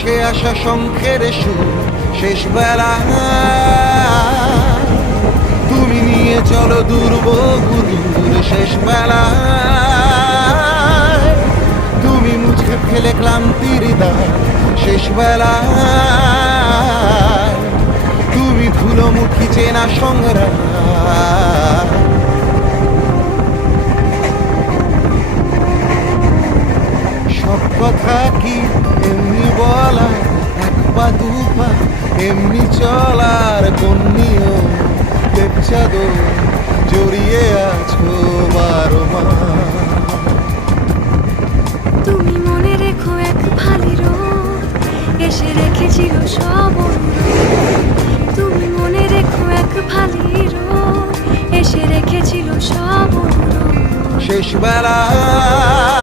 ভেসে আসা শঙ্খের সুর শেষ বেলা তুমি নিয়ে চলো দূর বহু দূর শেষ বেলা তুমি মুছে ফেলে ক্লান্তির দাগ শেষ বেলা তুমি ধুলোমুখী চেনা সংগ্রাম সব কথা কি এমনি বলা এক পা দু পা এমনি চলার কোন নিয়ম চাদর জড়িয়ে আছো বারো মাস তুমি মনে রেখো এক ফালি রোদ এসে রেখেছিল সব অনুরোধ। তুমি মনে রেখো এক ফালি রোদ এসে রেখেছিল সব অনুরোধ। শেষ বেলা